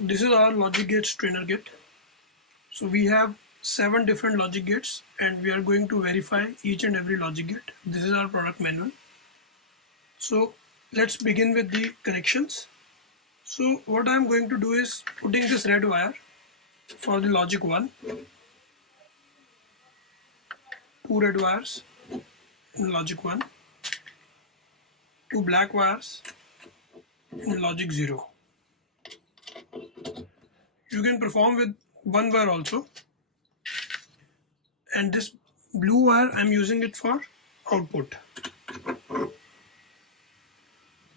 this is our logic gates trainer gate. So we have 7 different logic gates and we are going to verify each and every logic gate. This is our product manual. So let's begin with the connections. So what I'm going to do is putting this red wire for the logic 1, 2 red wires in logic 1, 2 black wires in logic 0. You can perform with 1 wire also, and this blue wire I'm using it for output.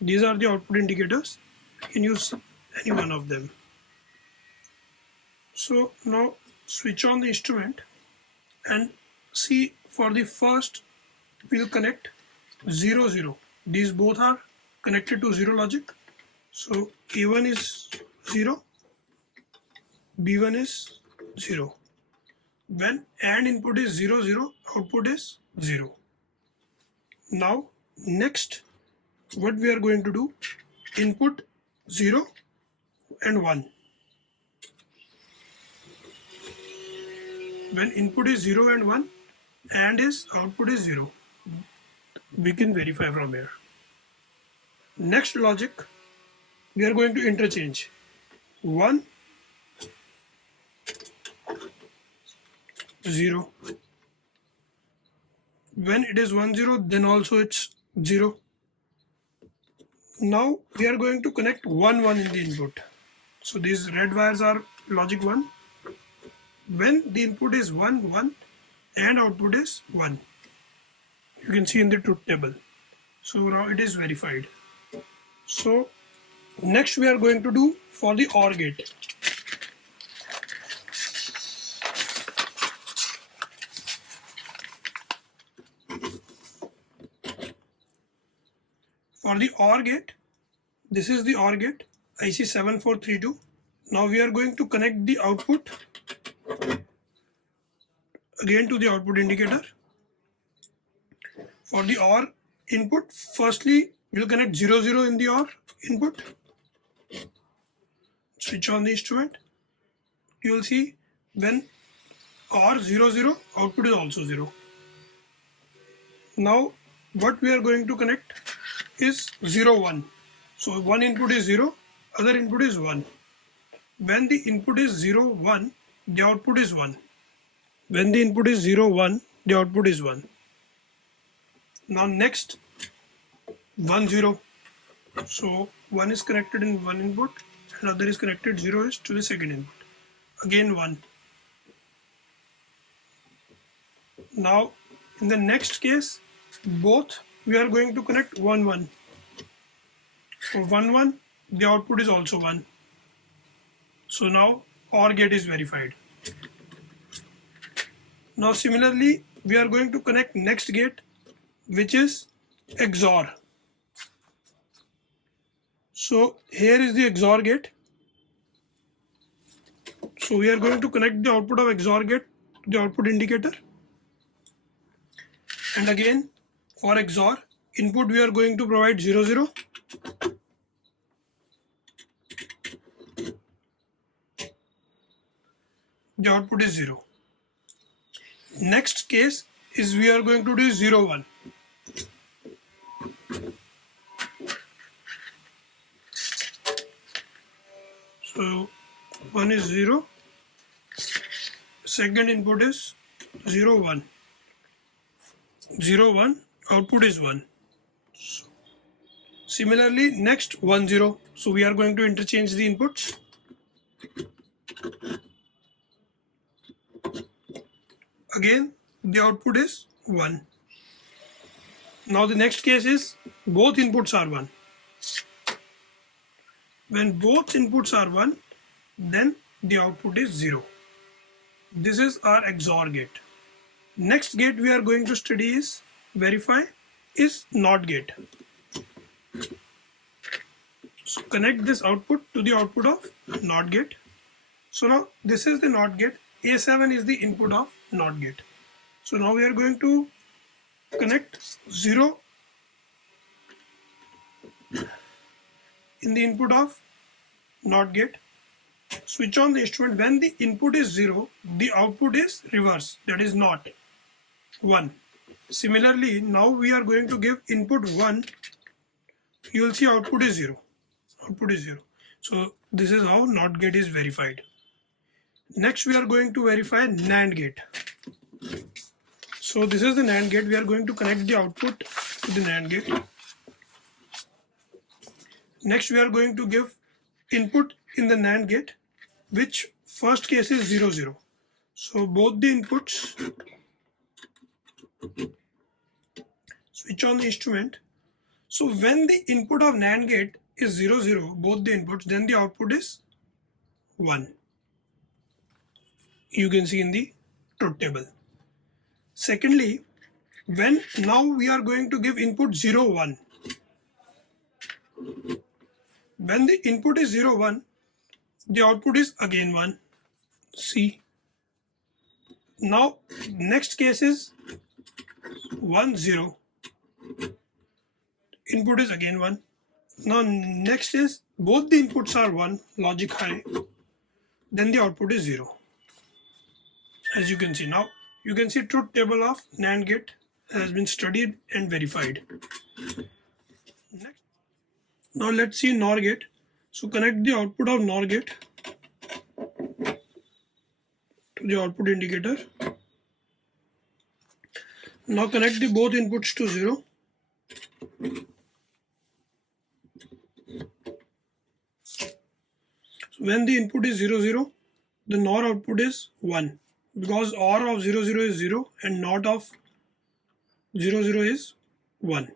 These are the output indicators. You can use any one of them. So now switch on the instrument and see, for the first we'll connect 0 0. These both are connected to 0 logic. So A1 is 0, B1 is 0. When AND input is 0 0, output is 0. Now next what we are going to do, input 0 and 1. When input is 0 and 1, AND is output is 0. We can verify from here. Next logic, we are going to interchange 1 0. When it is 1 0, then also it's 0. Now we are going to connect 1 1 in the input. So these red wires are logic 1. When the input is 1 1 and output is 1, you can see in the truth table. So now it is verified. So next we are going to do for the OR gate. For the OR gate, this is the OR gate IC7432. Now we are going to connect the output again to the output indicator. For the OR input, firstly we'll connect 0 0 in the OR input. Switch on the instrument. You will see when OR 0 0, output is also 0. Now what we are going to connect is 0 1. So one input is 0, other input is 1. When the input is 0 1, the output is 1. When the input is 0 1, the output is 1. Now next 1 0. So one is connected in one input and other is connected, 0 is to the second input. Again 1. Now in the next case, both we are going to connect 1 1. For 1 1, the output is also 1. So now OR gate is verified. Now similarly, we are going to connect next gate, which is XOR. So here is the XOR gate. So we are going to connect the output of XOR gate to the output indicator. And again, for XOR, input we are going to provide 0 0. The output is 0. Next case is we are going to do 0 1. So 1 is 0. Second input is 0 1. 0 1, output is 1. So, similarly, next 1 0. So we are going to interchange the inputs. Again, the output is 1. Now the next case is both inputs are 1. When both inputs are 1, then the output is 0. This is our XOR gate. Next gate we are going to study is verify is NOT gate. So connect this output to the output of NOT gate. So now this is the NOT gate. A7 is the input of NOT gate. So now we are going to connect 0 in the input of NOT gate switch on the instrument. When the input is 0, the output is reverse, that is not 1. Similarly, now we are going to give input 1, you will see output is 0. Output is 0. So this is how NOT gate is verified. Next we are going to verify NAND gate. So this is the NAND gate. We are going to connect the output to the NAND gate. Next we are going to give input in the NAND gate, which first case is 0 0. So both the inputs, switch on the instrument. So when the input of NAND gate is 0 0, both the inputs, then the output is 1. You can see in the truth table. Secondly, when now we are going to give input 0 1. When the input is 0 1, the output is again 1. See. Now next case is 1 0. Input is again 1. Now next is both the inputs are 1, logic high. Then the output is 0. As you can see now, you can see truth table of NAND gate has been studied and verified. Next, now let's see NOR gate. So connect the output of NOR gate to the output indicator. Now connect the both inputs to 0. So when the input is 0 0, the NOR output is 1. Because OR of 0 0 is 0 and NOT of 0 0 is 1.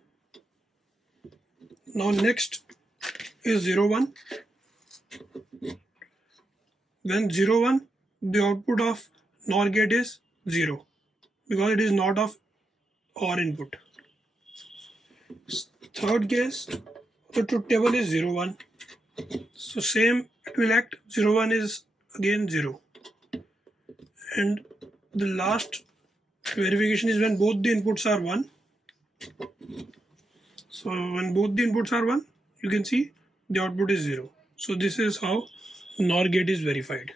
Now next is 0 1. When 0 1, the output of NOR gate is 0 because it is not of OR input. Third case, the truth table is 0 1. So same it will act. 0 1 is again 0. And the last verification is when both the inputs are 1. So when both the inputs are 1, you can see the output is 0. So this is how NOR gate is verified.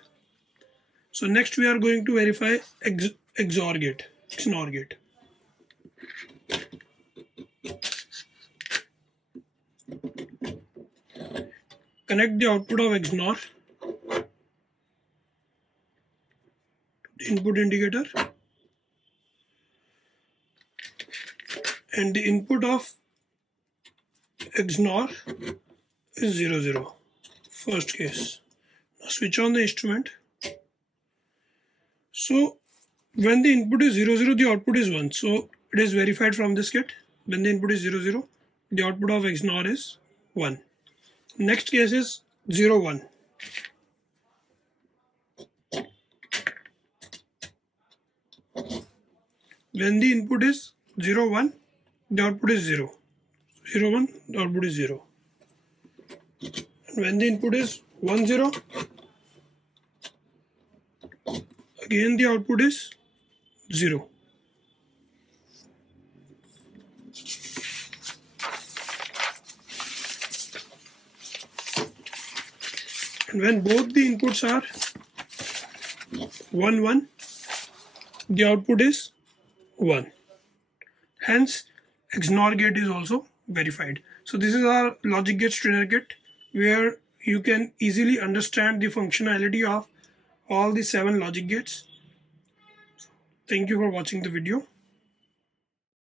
So next we are going to verify XOR gate, XNOR gate. Connect the output of XNOR input indicator and the input of XNOR is 0 0. First case. Now switch on the instrument. So when the input is 0 0, the output is 1. So it is verified from this gate. When the input is 0 0, the output of XNOR is 1. Next case is 0 1. When the input is 0 1, the output is 0. 0 1, the output is 0. And when the input is 1 0, again the output is 0. And when both the inputs are 1 1, the output is 1. Hence, XNOR gate is also verified. So this is our logic gate trainer kit where you can easily understand the functionality of all the 7 logic gates. Thank you for watching the video.